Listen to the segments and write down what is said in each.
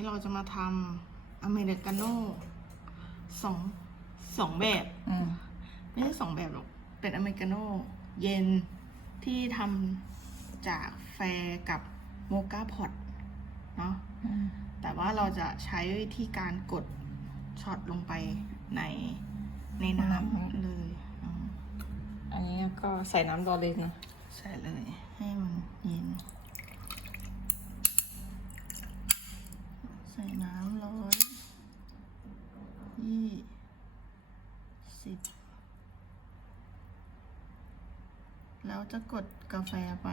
นี้เราจะมาทำอเมริกาโน่สองสองแบบอืมไม่ใช่สองแบบหรอก เป็นอเมริกาโน่เย็นที่ทำจากแฟร์กับโมกาพอตเนาะอืมแต่ว่าเราจะใช้วิธีการกดช็อตลงไปในในน้ำเลยอืมอันนี้ก็ใส่น้ำรอเลยนะ ใส่เลยให้มันเย็น ใส่น้ำร้อยยี่สิบแล้วจะกดกาแฟไป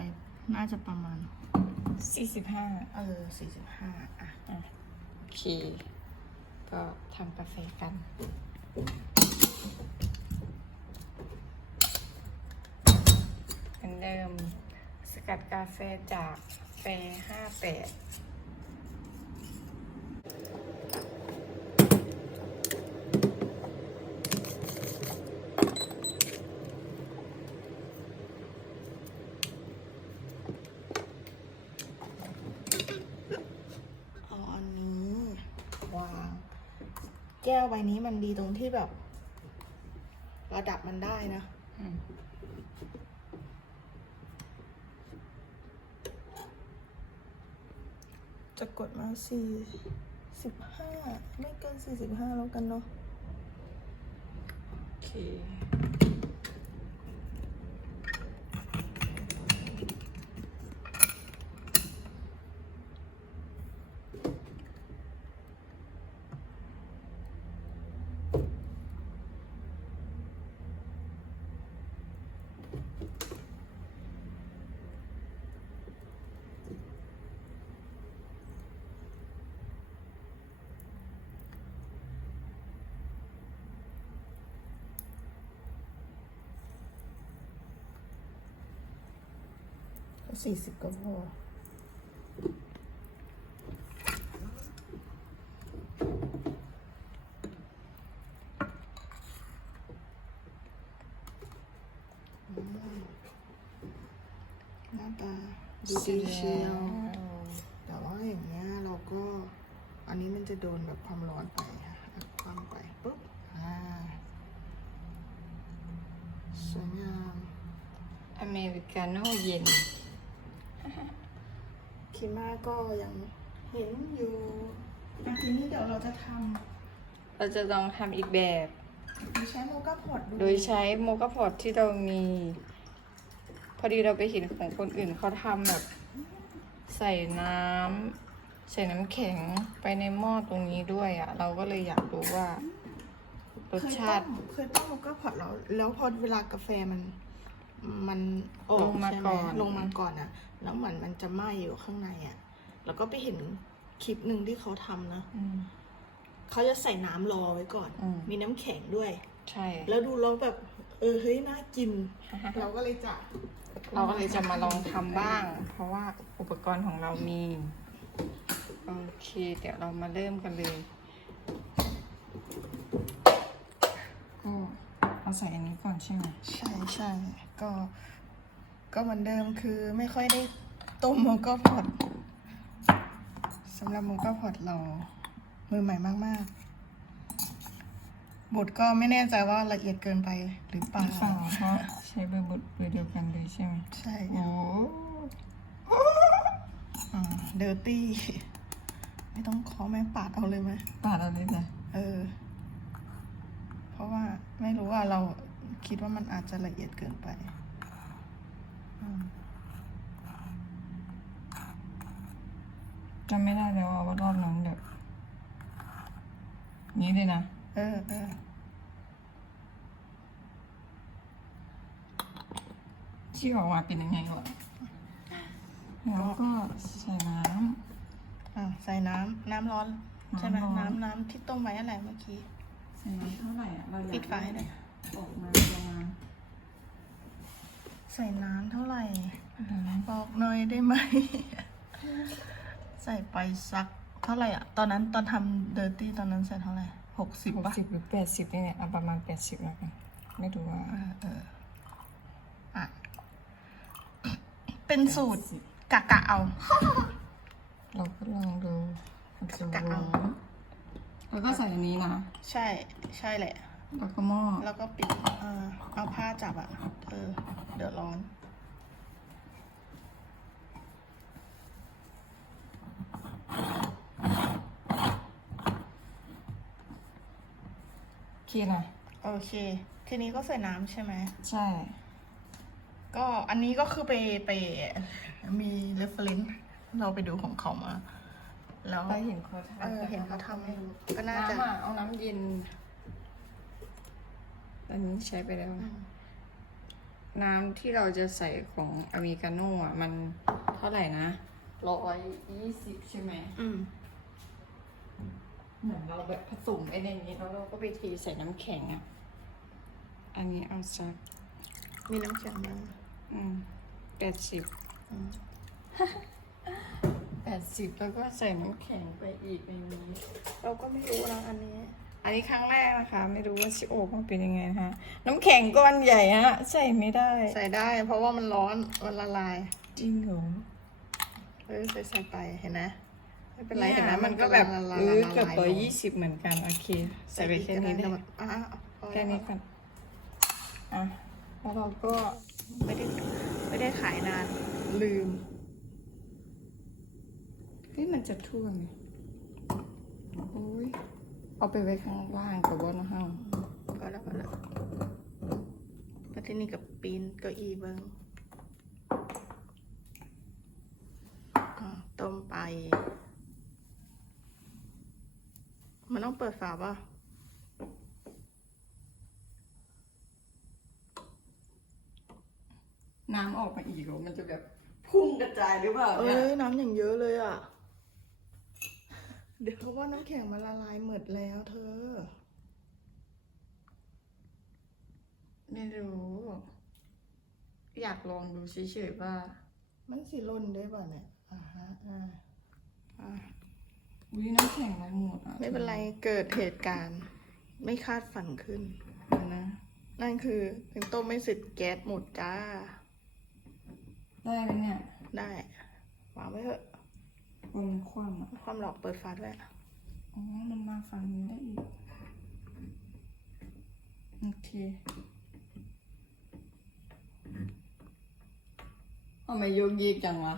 น่าจะประมาณ สี่สิบห้าเออสี่สิบห้าอะ โอเค ก็ทำกาแฟกัน เหมือนเดิม สกัดกาแฟจากแฟห้าแปด เอาอันนี้วาง แก้วใบนี้มันดีตรงที่แบบ ระดับมันได้นะจะกดมาสี่สิบห้าไม่เกินสี่สิบห้าแล้วกันเนาะโอเค สี่สิบก็พออืมหน้าตาดูดีเชียวแต่ว่าอย่างเงี้ยเราก็อันนี้มันจะโดนแบบความร้อนไปค่ะอะความไปปุ๊บอ่าสวยงามอเมริกาโน่เย็น คิม่าก็ยังเห็นอยู่อะทีนี้เดี๋ยวเราจะทเราจะลองทำอีกแบบำโดยใช้โมกาพอดดูโดยใช้โมกาพอตที่เรามี พอดีเราไปเห็นของคนอื่นเขาทำแบบ ใส่น้ำใส่น้ำแข็งไปในหม้อตรงนี้ด้วยอะ่ะ เราก็เลยอยากรู้ว่ารสชาติเคยต้มเคยต้มโมกาพอดแล้ว แล้วพอเวลากาแฟมัน มันออกลงมาใช่ไหก่อน ลงมาก่อนอะแล้วเหมือนมันจะไหม้อยู่ข้างในอะแล้วก็ไปเห็นคลิปหนึ่งที่เขาทำนะอืม เขาจะใส่น้ำรอไว้ก่อน อืม มีน้ำแข็งด้วย ใช่แล้วดูแล้วแบบ เออเฮ้ยน่ากิน เราก็เลยจะเราก็เลยจะมาลองทำบ้าง เพราะว่าอุปกรณ์ของเรามี โอเค เดี๋ยวเรามาเริ่มกันเลยก็ เอาใส่อันนี้ก่อนใช่ไหมใช่ใช่ก็ก็เหมือนเดิมคือไม่ค่อยได้ต้มโมกาพอดสำหรับโมกาพอดเรามือใหม่มากๆ บทก็ไม่แน่ใจว่าละเอียดเกินไปหรือเปล่าเปล่าเพราะใช้เบอร์บทเบอร์เดียวกันเลยใช่ไหมใช่โอ้อ่าเดอร์ตี้ ไม่ต้องขอแม่ปาดเอาเลยไหมปาดเอะไรจ้ะเออ เพราะว่าไม่รู้ว่าเราคิดว่ามันอาจจะละเอียดเกินไปอืมจำไม่ได้แล้วว่ารอบนั้นแบบนี้เลยนะ เออเออที่ออกมาเป็นยังไงวะแล้วก็ใส่น้อะใส่น้ำน้ำร้อน ใช่ไหมน้ำร้อนน้ำน้ำที่ต้มไว้อะไรเมื่อกี้ำใส่น้ำเท่าไหร่อะเราอยากปิดไฟหน่อย ออกมาประมาณใส่น้ำเท่าไหร่อะไรนะบอกหน่อยได้ไหม ใส่ไปสักเท่าไหร่อะ ตอนนั้นตอนทำเดอร์ตี้ตอนนั้นใส่เท่าไหร่หกสิบหกป่ะสิบหรือแปดสิบนี่แหละเอาประมาณแปดสิบแล้วกันไม่รู้ว่าเออเอออะ เป็นสูตรกะกะเอา เราก็ลองดูมันจะกะร้เอาอน แล้วก็ใส่อันนี้นะ ใช่ใช่แหละ แล้วก็หม้อแล้วก็ปิดเออเอาผ้าจับอะเออ เดือดร้อน โอเคนะ โอเค ทีนี้ก็ใส่น้ำใช่ไหม ใช่ ก็อันนี้ก็คือไปไปมี reference เราไปดูของเขามา แล้วไปเห็นเขาทำเออเห็นเขาทำก็น่าจะน้ำอะเอาน้ำเย็นอันนี้ใช้ไปแล้วอืมน้ำที่เราจะใส่ของอเมริกาโน่อะ มันเท่าไหร่นะร้อยยี่สิบใช่ไหมอืมเหมือนเราแบบผสมไอ้ในนี้แล้วเราก็ไปเทีใส่น้ำแข็งอะ อันนี้เอาสักมีน้ำแข็งมั้งอืมแปดสิบ อืมแปดสิบแล้วก็ใส่น้ำแข็งไปอีกในนี้ เราก็ไม่รู้นะอันนี้ อันนี้ครั้งแรกนะคะ ไม่รู้ว่าชิโอมันเป็นยังไงนะคะน้ำแข็งก้อนใหญ่ฮะ ใส่ไม่ได้ ใส่ได้ เพราะว่ามันร้อนมันละลาย จริงเหรอเออใส่ใส่ไปเห็นไหมไม่เป็นไรเห็นไหมมัมันนก็ก็แบแบบบละลายเออละเกือบลายร้อยลงยี่สิบเหมือนกัน โอเค ใส่ไปแค่นี้ได้อะพอแค่นี้ก่อนอะแล้วเราก็ไม่ได้ไม่ได้ขายนานลืม เฮ้ยมันจะท่วมไงโอ้ยเอาไปไว้ข้างล่างกับว่านะฮะก็แล้วก็แล้วแล้วที่นี่กับปีนเก้าอี้เบิ้งอะต้มไป มันต้องเปิดฝาป่ะน้ำออกมาอีกเหรอมันจะแบบพุ่งกระจายหรือเปล่าเอ้เนี่ยยน้ำอย่างเยอะเลยอะ เดี๋ยวเพราะว่าน้ำแข็งมันละลายหมดแล้วเธอ ไม่รู้ อยากลองดูเฉยๆว่า มันสิล่นได้ป่ะเนี่ยอ่าฮะอ่าอ่าอุ้ยน้ำแข็งมันหมดอะไม่เป็นไรเกิดเหตุการณ์ ไม่คาดฝันขึ้น เดี๋ยวนะ นั่นคือถึงต้มไม่เสร็จแก๊สหมดจ้า ได้ไหมเนี่ย ได้วางไว้เถอะ บนคว่ำอะความหลอกเปิดฝาด้วยอ๋อ มันมาฝั่งนี้ได้อีก โอเคทำไมโยกเยกจังวะ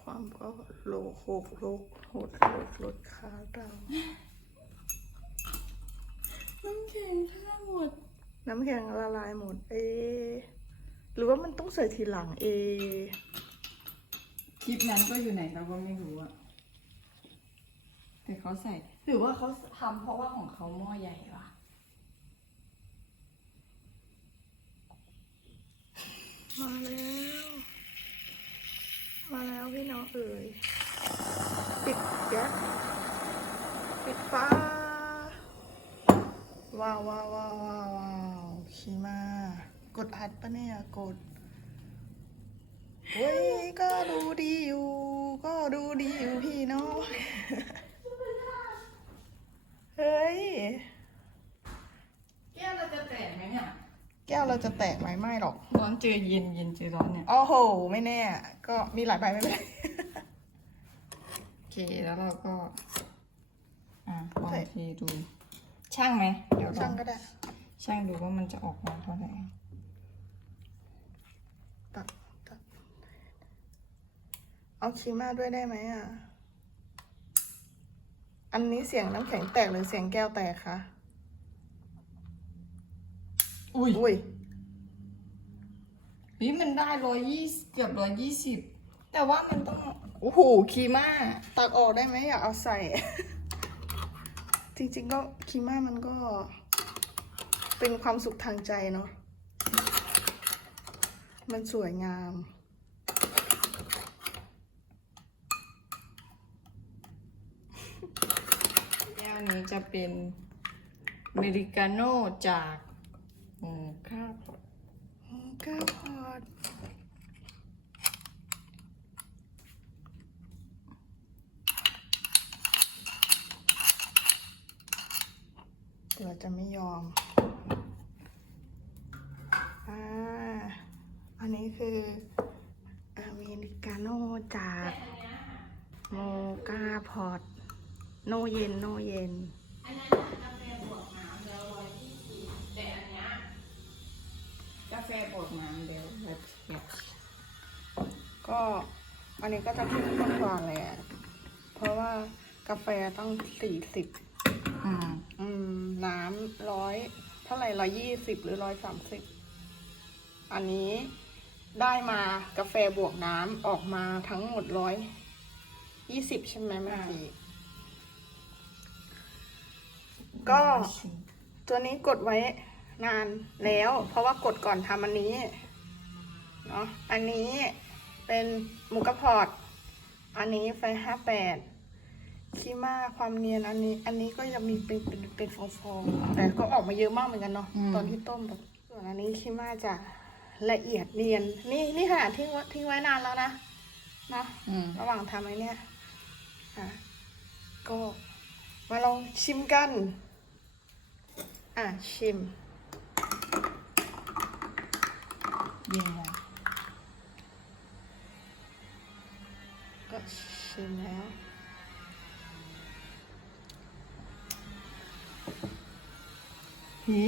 ความก็โลกโหกโลกโหดโลกลดขาเราน้ำแข็งทั้งหมด น้ำแข็งละลายหมด เอะหรือว่ามันต้องใส่ทีหลังเอะค ลิปนั้นก็อยู่ไหนเราก็ไม่รู้อะแต่เขาใส่ หรือว่าเขาทำเพราะว่าของเขาหม้อใหญ่วะมาแล้ว มาแล้วพี่น้องเอ๋ยปิดแก๊สปิดฟ้าว้าวว้าวว้าวว้าวว้าวขี่มากดอัดปะเนี่ย กด เว้ยก็ดูดีอยู่ ก็ดูดีอยู่พี่น้องเฮ้ย แก้วเราจะแตกไหมเนี่ยแก้วเราจะแตกไหมไม่หรอก ร้อนเจอเย็นเย็นเจอร้อนเนี่ย โอ้โห ไม่แน่ ก็มีหลายใบไม่เป็นไรโอเคแล้วเราก็ อะลองใส่เทดู ช่างไหมเดี๋ยวลช่าองงก็ได้ ช่างดูว่ามันจะออกมาเท่าไหร่ ตัดตัดเอาคีมาด้วยได้ไหมอะ อันนี้เสียงน้ำแข็งแตกหรือเสียงแก้วแตกคะ อุ้ยอุ้ยนี่มันได้ร้อยยี่เกือบร้อยยี่สิบแต่ว่ามันต้องโอ้โหคีมาตักออกได้ไหมอยากเอาใส่ จริงๆก็คีมามันก็ เป็นความสุขทางใจเนาะมันสวยงาม แก้วนี้ จะเป็นอเมริกาโน่จากหมูข้าวพอดก้าวพอดเราจะไม่ยอมอ่าอันนี้คืออเมริกาโน่จากโมกาพอตโนเย็น โนเย็น อันนั้นกาแฟบวกน้ำแล้วร้อยยี่สิบแต่อันเนี้ยกาแฟบวกน้ำแล้วแบบแบบก็อันนี้ก็จะเข้มข้นกว่าแหละเพราะว่ากาแฟต้องสี่สิบอืมอืม น้ำร้อยเท่าไหร่ร้อยยี่สิบหรือร้อยสามสิบอันนี้ได้มากาแฟบวกน้ำออกมาทั้งหมดร้อยยี่สิบใช่ไหมเมื่อกี้ ก็ตัวนี้กดไว้นานแล้ว เพราะว่ากดก่อนทำอันนี้เนาะอันนี้เป็นหมูกระพอด อันนี้ไฟห้าแปดคีม่าความเนียนอันนี้ อันนี้ก็ยังมีเป็นเป็นเป็นฟองๆแต่ก็ออกมาเยอะมากเหมือนกันเนาะตอนที่ต้มแบบส่วนอันนี้คีม่าจะละเอียดเนียน นี่นี่ขนาดทิ้งไว้ทิ้งไว้นานแล้วนะเนาะอืมระหว่างทำไอ้เนี่ยอะก็มาลองชิมกัน อะ ชิม เย็นเลยก็ชิมแล้วฮี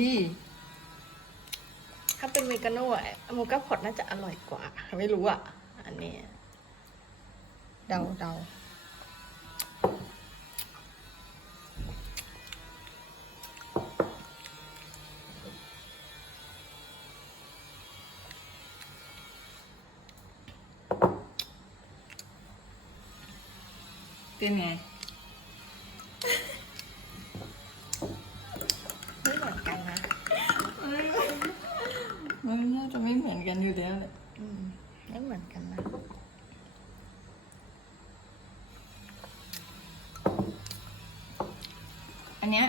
ถ้าเป็นเมกาโน่อะโมกาพอตน่าจะอร่อยกว่า ไม่รู้อะ อันนี้ เดาเดา เป็นไงไม่เหมือนกันนะมันน่าจะไม่เหมือนกันอยู่แล้วแหละอืมไม่เหมือนกันนะอันเนี้ย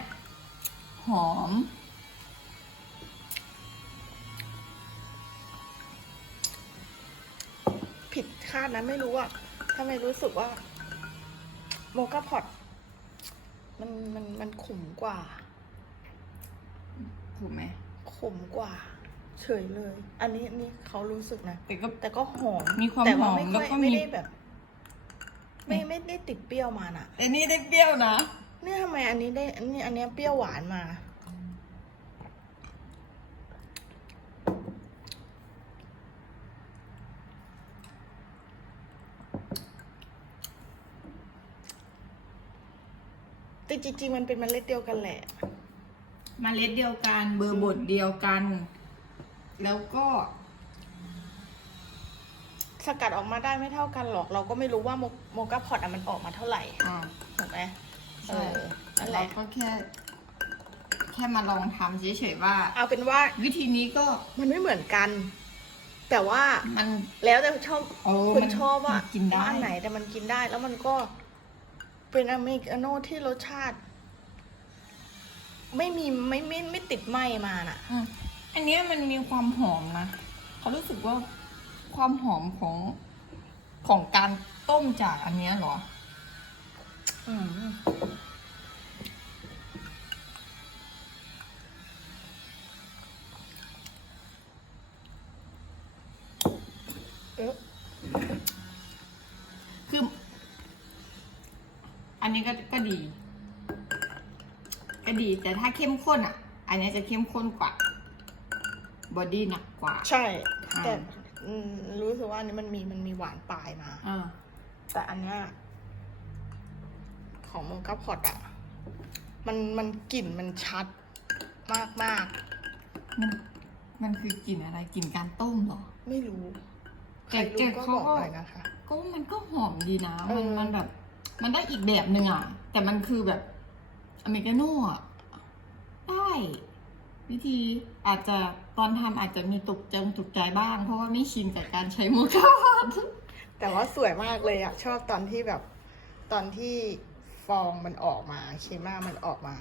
หอม ผิดคาดนะไม่รู้อะทำไมรู้สึกว่า โมกาพอตมันมันมันขมกว่า ถูกไหมขมกว่า เฉยเลย อันนี้อันนี้เขารู้สึกนะ แต่ก็แต่ก็หอมมีความแต่ว่าหอมไม่ค่อยแล้วก็มี ไม่ได้แบบ ไม่ไม่ได้ติดเปรี้ยวมาน่ะแต่นี่ได้เปรี้ยวนะ เนี่ยทำไมอันนี้ได้อันนี้อันเนี้ยเปรี้ยวหวานมา แต่จริงๆมันเป็นเมล็ดเดียวกันแหละ มเมล็ดเดียวกัน เบอร์บดเดียวกัน แล้วก็สกัดออกมาได้ไม่เท่ากันหรอก เราก็ไม่รู้ว่าโมโมกาพอตอะมันออกมาเท่าไหร่อ่าถูกไหมใช่เออนั่นแหเราละก็แค่ แค่มาลองทำเฉยๆว่า เอาเป็นว่าวิธีนี้ก็มันไม่เหมือนกัน แต่ว่ามัน แล้วแต่ชอบ โอ้คุณมันชอบว่ามันกินได้ ว่าอันไหนแต่มันกินได้แล้วมันก็ เป็นอเมริกาโน่ที่รสชาติ ไม่มีไม่ไม่ไม่ติดไหมมาน่ะ อืมอันเนี้ยมันมีความหอมนะเขารู้สึกว่าความหอมของของการต้มจากอันเนี้ยเหรอ อืมเอ๊ะ นนี้ก็ก็ดี ก็ดี แต่ถ้าเข้มข้นอะ อันนี้จะเข้มข้นกว่า บอดี้หนักกว่า ใช่อ่าแต่อืมรู้สึกว่าอันนี้มันมีมันมีหวานปลายมา อ่า แต่อันเนี้ยของโมกาพอตอะมันมันกลิ่นมันชัดมากมากมันมันคือกลิ่นอะไรกลิ่นการต้มเหรอ ๆไม่รู้ ใคแต่รรู้แต่ก็เขาบอกก็หน่อยนะคะ ก็มันก็หอมดีนะเอมันอมันแบบ มันได้อีกแบบหนึ่งอะ แต่มันคือแบบอเมริกาโน่อะได้วิธีอาจจะตอนทำอาจจะมีตกใจตกใจบ้าง เพราะว่าไม่ชินกับการใช้มือทอดแต่ว่าสวยมากเลยอะชอบตอนที่แบบตอนที่ฟองมันออกมาเคมามันออกมา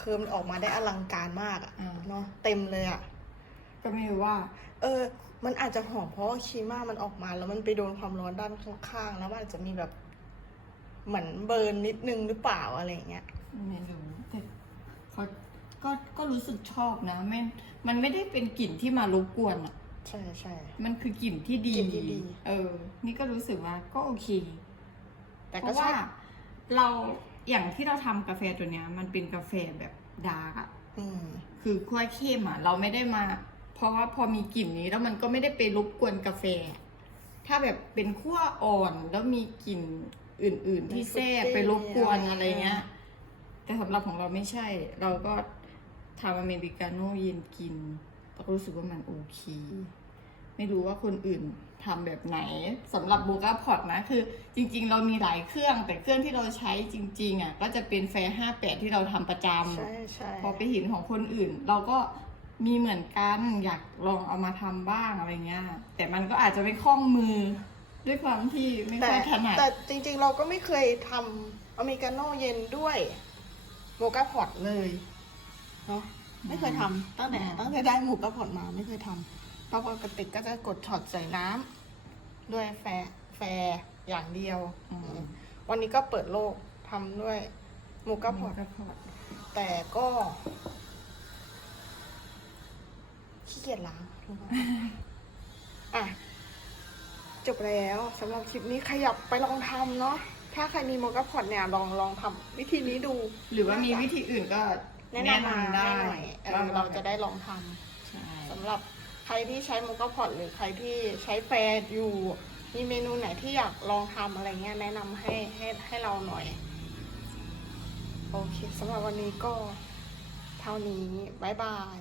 คือมันออกมาได้อลังการมากอะอ่าเนาะเต็มเลยอะก็ไม่รู้ว่า เออ มันอาจจะหอมเพราะว่าคีมามันออกมา แล้วมันไปโดนความร้อนด้านข้างๆ แล้วมันอาจจะมีแบบ เหมือนเบิร์นนิดนึงหรือเปล่าอะไรอย่างเงี้ยไม่รู้แต่เขาก็ก็รู้สึกชอบนะไม่มันไม่ได้เป็นกลิ่นที่มารบกวนอะ ใช่ใช่ มันคือกลิ่นที่ดีกลิ่นที่ดี เออ นี่ก็รู้สึกว่าก็โอเค แต่เพก็ราะชอว่าบเราอย่างที่เราทำกาแฟตัวเนี้ย มันเป็นกาแฟแบบดาร์กอะอืม คือขั้วเข้มอะเราไม่ได้มา เพราะว่าพอมีกลิ่นนี้แล้วมันก็ไม่ได้ไปรบกวนกาแฟ ถ้าแบบเป็นขั้วอ่อนแล้วมีกลิ่น อื่น ๆ ที่แทรกไปรบกวนอะไรเงี้ย แต่สำหรับของเราไม่ใช่ เราก็ทำอเมริกาโน่เย็นกินเราก็รู้สึกว่ามันโอเค ไม่รู้ว่าคนอื่นทำแบบไหนสำหรับบูกาพอตนะคือ จริง ๆ เรามีหลายเครื่องแต่เครื่องที่เราใช้จริง ๆอะก็จะเป็นแฟร์ห้าแปดที่เราทำประจำใช่ใช่พอไปเห็นของคนอื่น เราก็มีเหมือนกันอยากลองเอามาทำบ้างอะไรเงี้ย แต่มันก็อาจจะไม่คล่องมือ ด้วยความที่ไม่แต่ค่อยถนัดแต่จริงๆเราก็ไม่เคยทำอเมริกาโน่เย็นด้วยโมกาพอตเลยเนาะไม่เคยทำตั้งแต่ตั้งแต่ได้โมกาพอตมาไม่เคยทำเพราะปกติก็จะกดช็อตใส่น้ำด้วยแฟร์แฟร์อย่างเดียว อืมวันนี้ก็เปิดโลกทำด้วยโมกาพอตก็พอดแต่ก็ขี้เกียจล้างทุกคนอะ จบแล้วสำหรับคลิปนี้ขยับไปลองทำเนาะถ้าใครมีโมกาพอตเนี่ยลองลองทำวิธีนี้ดู หรือว่ามีวิธีอื่นก็แนะแนะนำมานำได้ให้หน่อยเออเราจะได้ลองทำใช่สำหรับใครที่ใช้โมกาพอตหรือใครที่ใช้แฟร์อยู่ มีเมนูไหนที่อยากลองทำอะไรเงี้ยแนะนำให้ให้ให้เราหน่อย โอเคสำหรับวันนี้ก็เท่านี้บ๊ายบาย